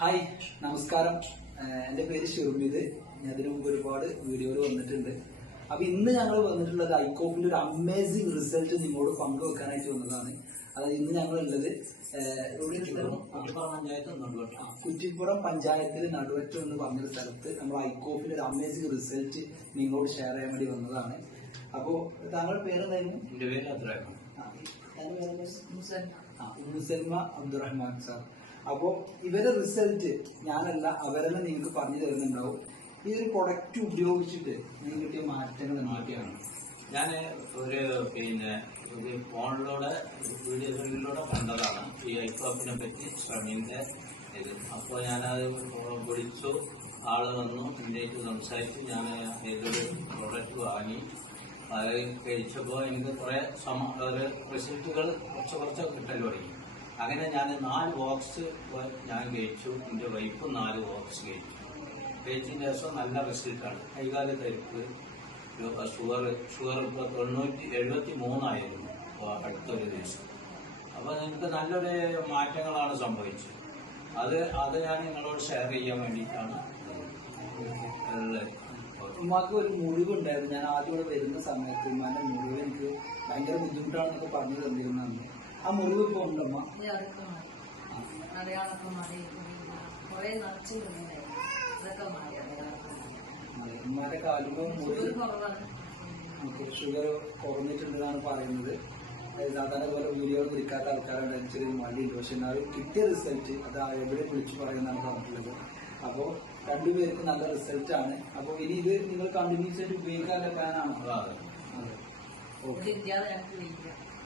Hi, നമസ്കാരം. എൻ്റെ പേര് ഷിർമിത്. ഞാൻ അതിനു മുമ്പ് ഒരുപാട് വീഡിയോകൾ വന്നിട്ടുണ്ട്. അപ്പൊ ഇന്ന് ഞങ്ങൾ വന്നിട്ടുള്ളത് ഐക്കോഫിന്റെ ഒരു അമേസിംഗ് റിസൾട്ട് നിങ്ങളോട് പങ്കുവെക്കാനായിട്ട് വന്നതാണ്. അതായത് ഇന്ന് ഞങ്ങളുള്ളത് കുറ്റിപ്പുറം പഞ്ചായത്തിൽ നടുവറ്റം എന്ന് പറഞ്ഞൊരു സ്ഥലത്ത് നമ്മൾ ഐക്കോഫിന്റെ ഒരു അമേസിംഗ് റിസൾട്ട് നിങ്ങളോട് ഷെയർ ചെയ്യാൻ വേണ്ടി വന്നതാണ്. അപ്പോ താങ്കളുടെ പേരെന്തായിരുന്നു? എന്റെ പേര് അബ്ദുറഹ്മാൻ. മുസൽമ അബ്ദുറഹ്മാൻ സാർ. അപ്പോ ഇവരുടെ റിസൾട്ട് ഞാനല്ല, അവരെല്ലാം നിങ്ങൾക്ക് പറഞ്ഞു തരുന്നുണ്ടാവും. ഈ ഒരു പ്രൊഡക്റ്റ് ഉപയോഗിച്ചിട്ട് നിങ്ങൾക്ക് കിട്ടിയ മാറ്റങ്ങൾ എന്തൊക്കെയാണ്? ഞാൻ ഒരു ഫോണിലൂടെ വീഡിയോകളിലൂടെ കണ്ടതാണ് ഈ ഐക്കോഫിനെ പറ്റി ശ്രമിന്റെ ഇത്. അപ്പോൾ ഞാനത് വിളിച്ചു, ആള് വന്നു, എൻ്റെ സംസാരിച്ചു. ഞാൻ ഇതൊരു പ്രൊഡക്റ്റ് വാങ്ങി അത് കഴിച്ചപ്പോൾ എനിക്ക് കുറെ റിസൾട്ടുകൾ കുറച്ച് കിട്ടൽ തുടങ്ങി. അങ്ങനെ ഞാൻ 4 ബോക്സ് ഞാൻ കഴിച്ചു. എൻ്റെ വൈഫ് 4 ബോക്സ് കഴിച്ചതിന് ശേഷം നല്ല റിസൾട്ടാണ്. കൈകാല തരിപ്പ്, ഷുഗർ ഇപ്പോൾ 73 അടുത്തൊരു ദിവസം. അപ്പോൾ എനിക്ക് നല്ലൊരു മാറ്റങ്ങളാണ് സംഭവിച്ചത്. അത് ഞാൻ നിങ്ങളോട് ഷെയർ ചെയ്യാൻ വേണ്ടിയിട്ടാണ് ഉള്ളത്. ഉമ്മാക്ക് ഒരു മുറിവുണ്ടായിരുന്നു. ഞാൻ ആദ്യം ഇവിടെ വരുന്ന സമയത്ത് ഉമ്മാന്റെ മുറിവ് എനിക്ക് ഭയങ്കര ബുദ്ധിമുട്ടാണെന്നൊക്കെ പറഞ്ഞു തന്നിരുന്നു. ആ മുറിവ് ഇപ്പൊ ഉണ്ടമ്മ? ഉമ്മാന്റെ കാലുമ്പോ ഷുഗർ കുറഞ്ഞിട്ടുണ്ടെന്നാണ് പറയുന്നത്. സാധാരണ പോലെ വീഡിയോ പിടിക്കാത്ത ആൾക്കാരാണ് ചെറിയ മടിയുണ്ട്. പക്ഷെ എന്നാലും കിട്ടിയ റിസൾട്ട് അത് എവിടെ വിളിച്ചു പറയുന്നതാണ് പറഞ്ഞിട്ടുള്ളത്. അപ്പോ രണ്ടുപേർക്ക് നല്ല റിസൾട്ട് ആണ്. അപ്പൊ ഇനി ഇത് നിങ്ങൾ കണ്ടിന്യൂസ് ആയിട്ട് ഉപയോഗിക്കാനുള്ള പ്ലാനാണോ?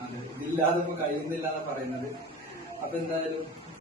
അതെ, ഇതില്ലാതെ ഇപ്പൊ കഴിയുന്നില്ല എന്ന് പറയുന്നത്. അപ്പൊ എന്തായാലും